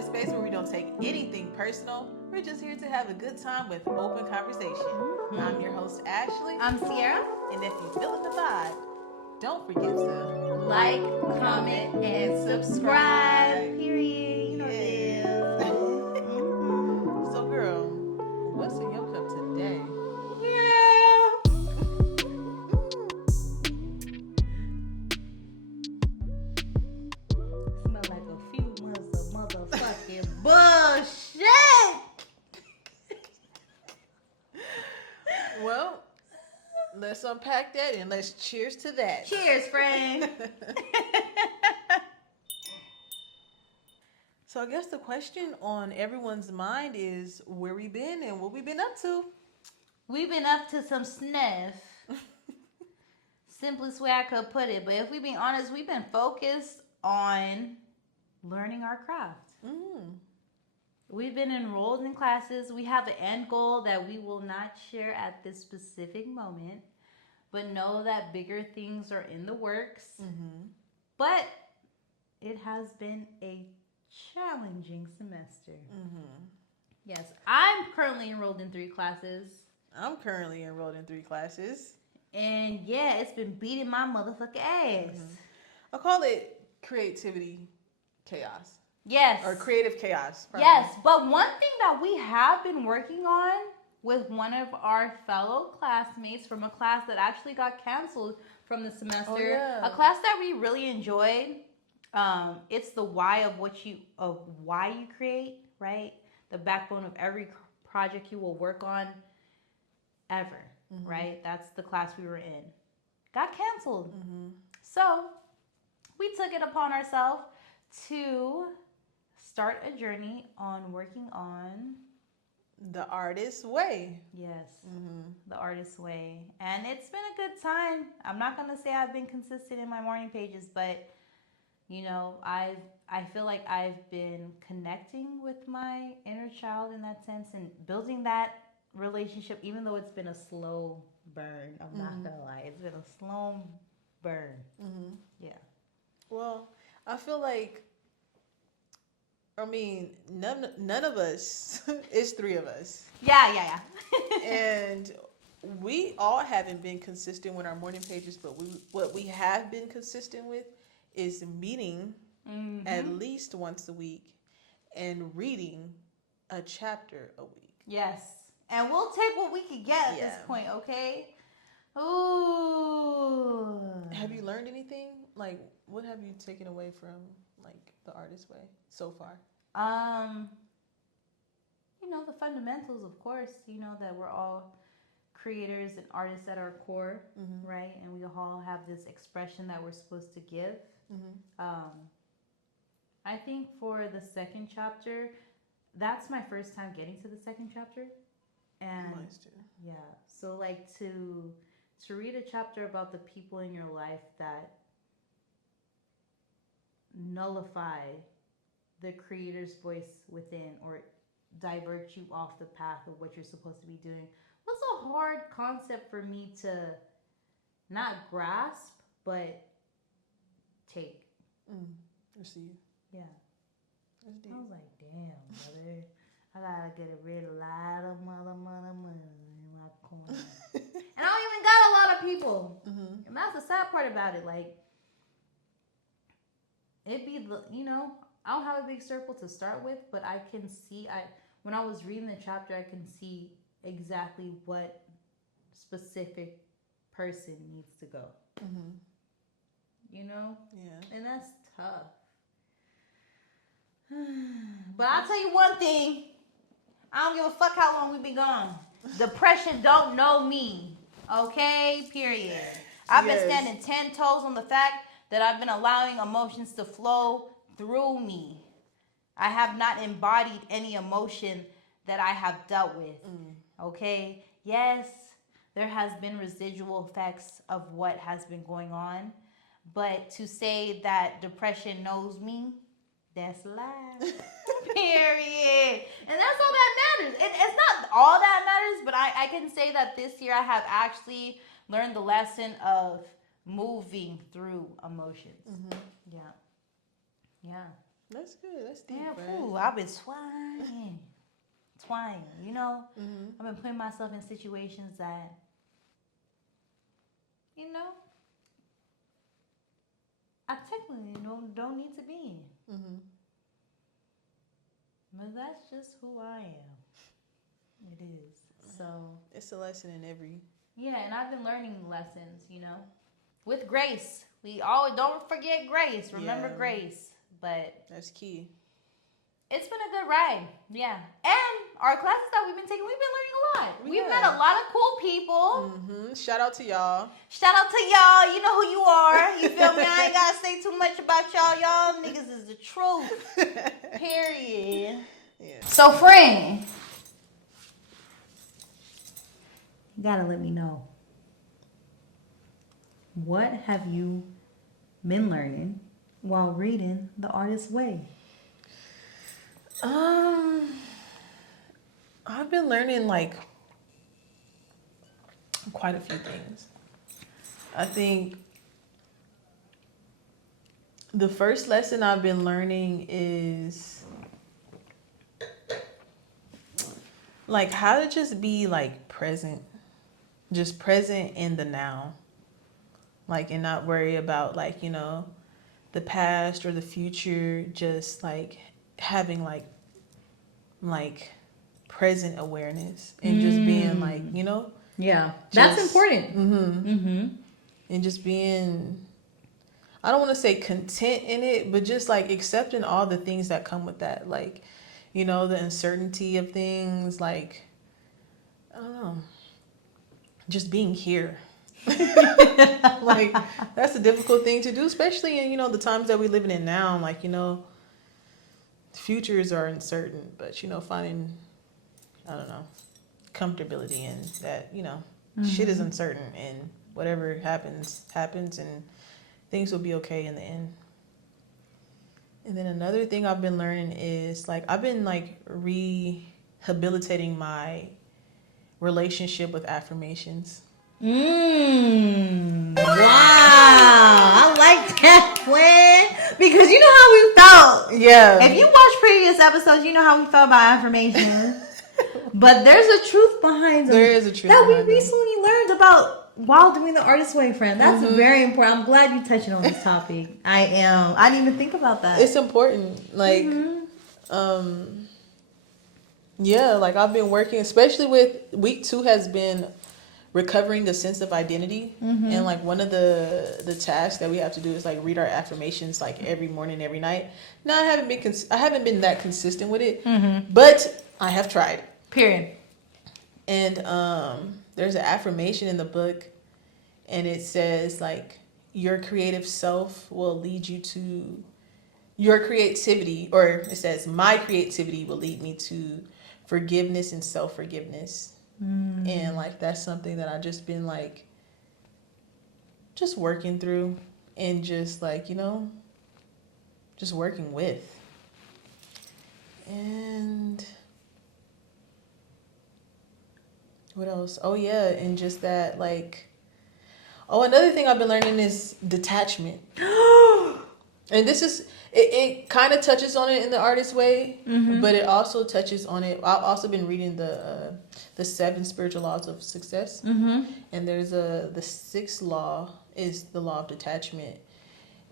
a space where we don't take anything personal. We're just here to have a good time with open conversation. I'm your host, Ashley. I'm Sierra. And if you're feeling the vibe, don't forget to Like, comment, and subscribe. Period. You know Yes. this. So, girl, what's in your cup today? Smell like a few months of motherfucking bullshit. Well, let's unpack that and let's cheers to that. Cheers, friend. So I guess the question on everyone's mind is where we been and what we been up to. We've been up to some sniff. Simplest way I could put it. But if we be honest, we've been focused on learning our craft. We've been enrolled in classes. We have an end goal that we will not share at this specific moment, but know that bigger things are in the works. But it has been a challenging semester. Yes, I'm currently enrolled in 3 classes. I'm currently enrolled in 3 classes. And yeah, it's been beating my motherfucking ass. I call it creativity chaos. Yes. Or creative chaos. Probably. Yes, but one thing that we have been working on with one of our fellow classmates from a class that actually got canceled from the semester, Oh, yeah. a class that we really enjoyed. It's the why of why you create, right? The backbone of every project you will work on ever, right? That's the class we were in. Got canceled. So we took it upon ourselves to start a journey on working on The artist's way. yes, the artist's way. And it's been a good time. I'm not gonna say I've been consistent in my morning pages, but you know, I feel like I've been connecting with my inner child in that sense and building that relationship, even though it's been a slow burn. I'm not gonna lie, it's been a slow burn. Yeah. Well, I feel like, none of us, it's 3 of us. Yeah. And we all haven't been consistent with our morning pages, but what we have been consistent with is meeting at least once a week and reading a chapter a week. Yes. And we'll take what we can get at this point, okay? Ooh. Have you learned anything? Like, what have you taken away from, like, the artist's way so far? You know, the fundamentals, of course, you know, that we're all creators and artists at our core, right? And we all have this expression that we're supposed to give. I think for the second chapter, that's my first time getting to the second chapter. And Mine too. yeah, so like to read a chapter about the people in your life that nullify the creator's voice within or divert you off the path of what you're supposed to be doing was a hard concept for me to not grasp but take. I see. Yeah. That's deep. I was like, damn, brother, I gotta get rid of a lot of money in my corner. And I don't even got a lot of people. And that's the sad part about it. Like, it'd be, you know, I don't have a big circle to start with, but I can see, when I was reading the chapter, I can see exactly what specific person needs to go. You know? Yeah. And that's tough. But I'll tell you one thing. I don't give a fuck how long we been gone. Depression don't know me. Okay? Period. I've been standing 10 toes on the fact that I've been allowing emotions to flow through me. I have not embodied any emotion that I have dealt with. Okay? Yes, there has been residual effects of what has been going on. But to say that depression knows me, that's a lie. Period. And that's all that matters. It's not all that matters, but I can say that this year I have actually learned the lesson of moving through emotions. Yeah. That's good. That's deep, Yeah, right? fool. I've been trying. You know, Mm-hmm. I've been putting myself in situations that, you know, I technically don't need to be in. Mm-hmm. But that's just who I am. It is. So It's a lesson in every. yeah, and I've been learning lessons, you know, with grace. We always don't forget grace. Remember Yeah. grace. But That's key. it's been a good ride. Yeah. And our classes that we've been taking, we've been learning a lot. We've Yeah. met a lot of cool people. Mm-hmm. Shout out to y'all. Shout out to y'all. You know who you are. You feel me? I ain't gotta say too much about y'all. Y'all niggas is the truth. Period. Yeah. So, friend, you gotta let me know. What have you been learning while reading The Artist's Way? I've been learning like quite a few things. I think the first lesson I've been learning is like how to just be like present, just present in the now, like, and not worry about like, you know, the past or the future, just like having like present awareness and just being like, you know, Yeah, that's just- important. mm-hmm. And just being, I don't want to say content in it, but just like accepting all the things that come with that, like, you know, the uncertainty of things, like, I don't know, just being here. Like, that's a difficult thing to do, especially in, you know, the times that we're living in now. Like, you know, futures are uncertain, but, you know, finding, I don't know, comfortability in that, you know, shit is uncertain and whatever happens and things will be okay in the end. And then another thing I've been learning is like I've been like rehabilitating my relationship with affirmations. Wow, I like that plan because you know how we felt. Yeah. If you watch previous episodes, you know how we felt about affirmations. But there's a truth behind them. There is a truth that we behind them. recently learned about while doing The Artist's Way, friend. That's very important. I'm glad you touched on this topic. I am. I didn't even think about that. It's important. Like, yeah, like I've been working, especially with week 2 has been recovering a sense of identity. And like one of the tasks that we have to do is like read our affirmations like every morning, every night. Now I haven't been that consistent with it, but I have tried. Period. And there's an affirmation in the book, and it says like your creative self will lead you to your creativity, or it says my creativity will lead me to forgiveness and self-forgiveness. And like that's something that I've just been like just working through and just like, you know, just working with. And what else? Oh yeah, and just that like, oh, another thing I've been learning is detachment. And this is, it kind of touches on it in The Artist's Way, but it also touches on it. I've also been reading the 7 spiritual laws of success. And there's the 6th law is the law of detachment.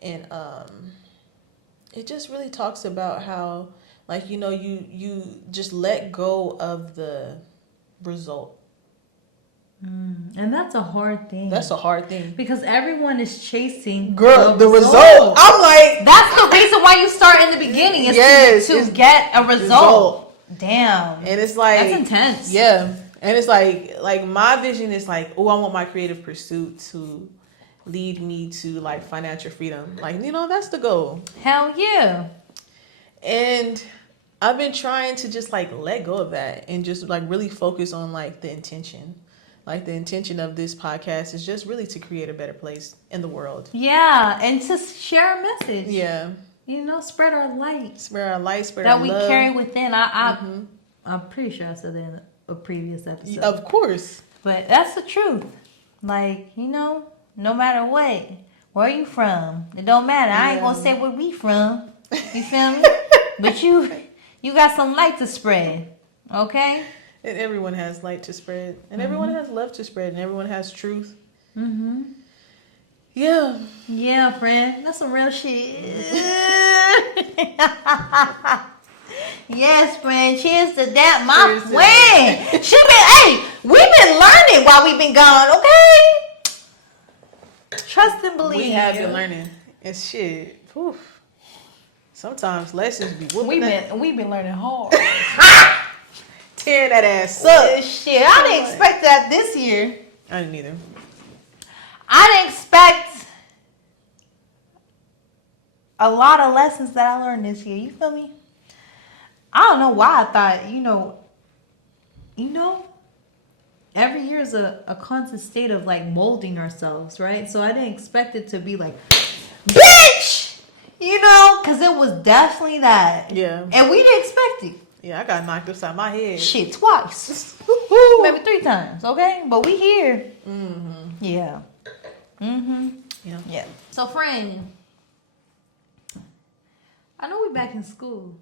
And it just really talks about how, like, you know, you just let go of the result. And that's a hard thing. That's a hard thing. Because everyone is chasing the result. I'm like, that's the reason why you start in the beginning is to get a result. Damn. And it's like, that's intense. Yeah. And it's like my vision is like, oh, I want my creative pursuit to lead me to like financial freedom. Like, you know, that's the goal. Hell yeah. And I've been trying to just like let go of that and just like really focus on like the intention. Like the intention of this podcast is just really to create a better place in the world. Yeah, and to share a message. Yeah. You know, spread our light. Spread our light, spread that our we love. carry within. I'm pretty sure I said that in a previous episode. Of course. But that's the truth. Like, you know, no matter what, where you from, it don't matter. I ain't gonna say where we from. You feel me? But you got some light to spread. Okay? And everyone has light to spread. And everyone has love to spread. And everyone has truth. Mm-hmm. Yeah. Yeah, friend. That's some real shit. Yes, friend. Cheers to that, my Cheers to friend. We've been learning while we've been gone, okay? Trust and believe. We have been learning. And shit. Whew. Sometimes lessons be whooping. We've been learning hard. Tearing that ass up. Shit, I didn't expect that this year. I didn't either. I didn't expect a lot of lessons that I learned this year. You feel me? I don't know why I thought, every year is a constant state of like molding ourselves, right? So I didn't expect it to be like, bitch! Because it was definitely that. Yeah. And we didn't expect it. Yeah, I got knocked upside my head. Shit, twice. Maybe 3 times, okay? But we here. Mm-hmm. Yeah. Mm-hmm. Yeah. Yeah. So, friend, I know we're back in school,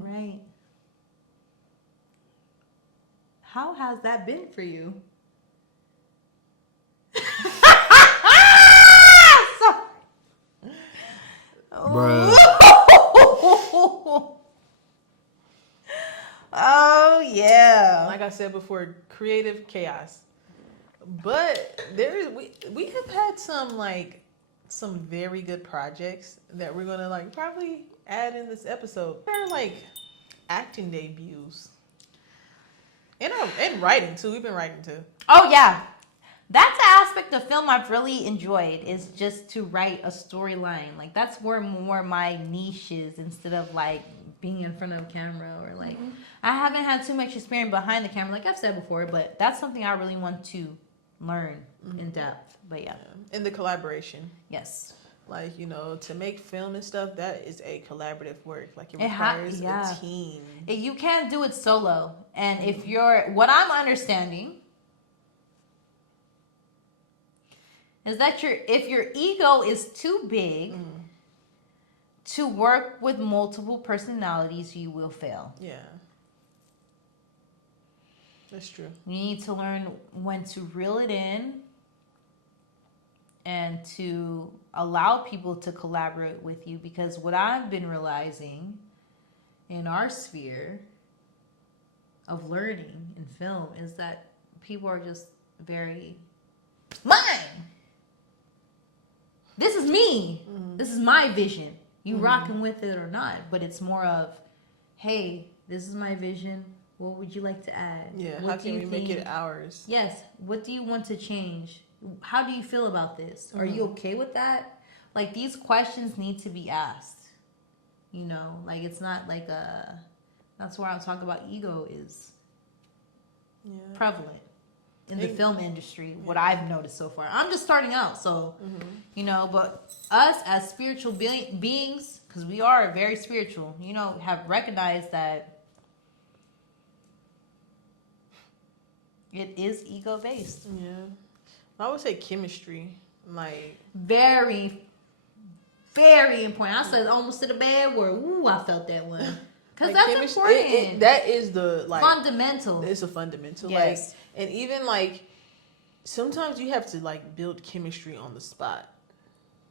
right? How has that been for you? Bruh. Oh, yeah. Like I said before, creative chaos. But we have had some very good projects that we're gonna probably add in this episode. They're acting debuts. And writing too. We've been writing too. Oh, yeah. That's an aspect of film I've really enjoyed, is just to write a storyline. That's where more my niche is, instead of being in front of a camera or I haven't had too much experience behind the camera, like I've said before, but that's something I really want to learn in depth. But yeah. And the collaboration. Yes. To make film and stuff, that is a collaborative work. It It requires yeah. a team. You can't do it solo. And if what I'm understanding is that if your ego is too big to work with multiple personalities, you will fail. Yeah. That's true. You need to learn when to reel it in and to allow people to collaborate with you, because what I've been realizing in our sphere of learning in film is that people are just very mine. This is me. This is my vision. You rocking with it or not, but it's more of, hey, this is my vision. What would you like to add? Yeah, What how do can you we make think? it ours? Yes. What do you want to change? How do you feel about this? Are you okay with that? These questions need to be asked. It's not that's where I'm talking about ego is prevalent in the film industry, what I've noticed so far. I'm just starting out, so, but us as spiritual beings, because we are very spiritual, have recognized that it is ego-based. Yeah. I would say chemistry. Very, very important. I said almost to the bad word. Ooh, I felt that one. Because that's important. That is the fundamental. It's a fundamental. Yes. And even sometimes you have to build chemistry on the spot.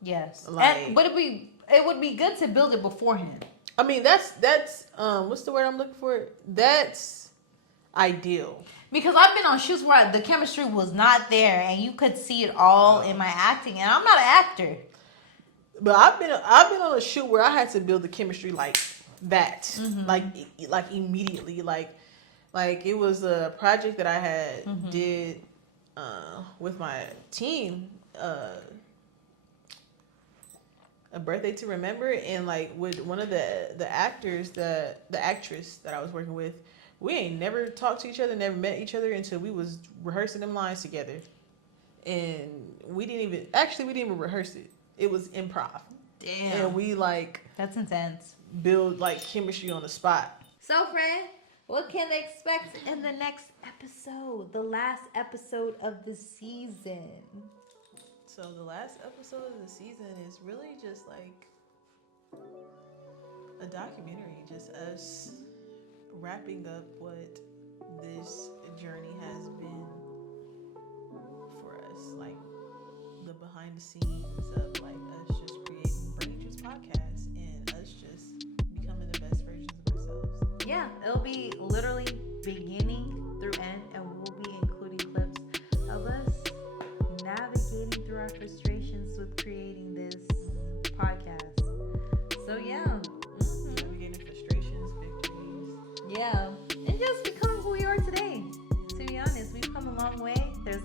Yes. But it would be good to build it beforehand. I mean, that's what's the word I'm looking for? That's ideal. Because I've been on shoots where the chemistry was not there, and you could see it all in my acting, and I'm not an actor. But I've been on a shoot where I had to build the chemistry like that, like immediately, like it was a project that I had did with my team, a birthday to remember, and with one of the actors, the actress that I was working with. We ain't never talked to each other, never met each other until we was rehearsing them lines together. And we didn't even rehearse it. It was improv. Damn. And we that's intense. Build chemistry on the spot. So, friend, what can they expect in the next episode? The last episode of the season. So the last episode of the season is really just a documentary, just us wrapping up what this journey has been for us, like the behind the scenes of like us just creating Brain Juice podcast and us just becoming the best versions of ourselves. Yeah, it'll be literally beginning through end, and we'll be including clips of us navigating through our frustrations with creating this podcast. So yeah, Navigating frustrations, victories. yeah, and just become who we are today. To be honest, we've come a long way. There's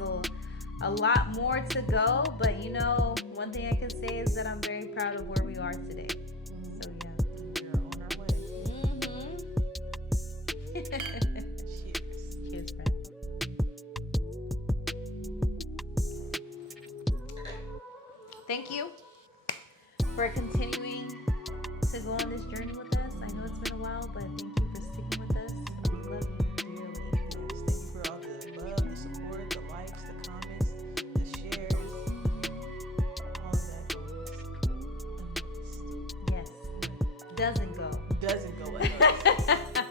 a lot more to go, but you know, one thing I can say is that I'm very proud of where we are today. So yeah, We're on our way. Cheers. Cheers, friend. Thank you for continuing to go on this journey with us. I know it's been a while, but thank you for sticking with us. We love you dearly. Yes, thank you for all the love, the support, the likes, the comments, the shares. All of that goes unnoticed. Yes, doesn't go. Doesn't go unnoticed.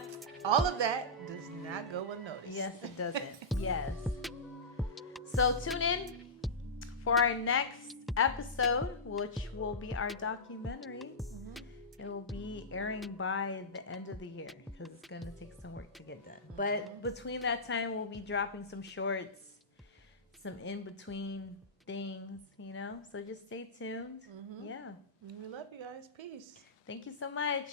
All of that does not go unnoticed. Yes, it doesn't. Yes. So tune in for our next episode, which will be our documentary. It will be airing by the end of the year because it's going to take some work to get done. But between that time, we'll be dropping some shorts, some in-between things, you know? So just stay tuned. Yeah. We love you guys. Peace. Thank you so much.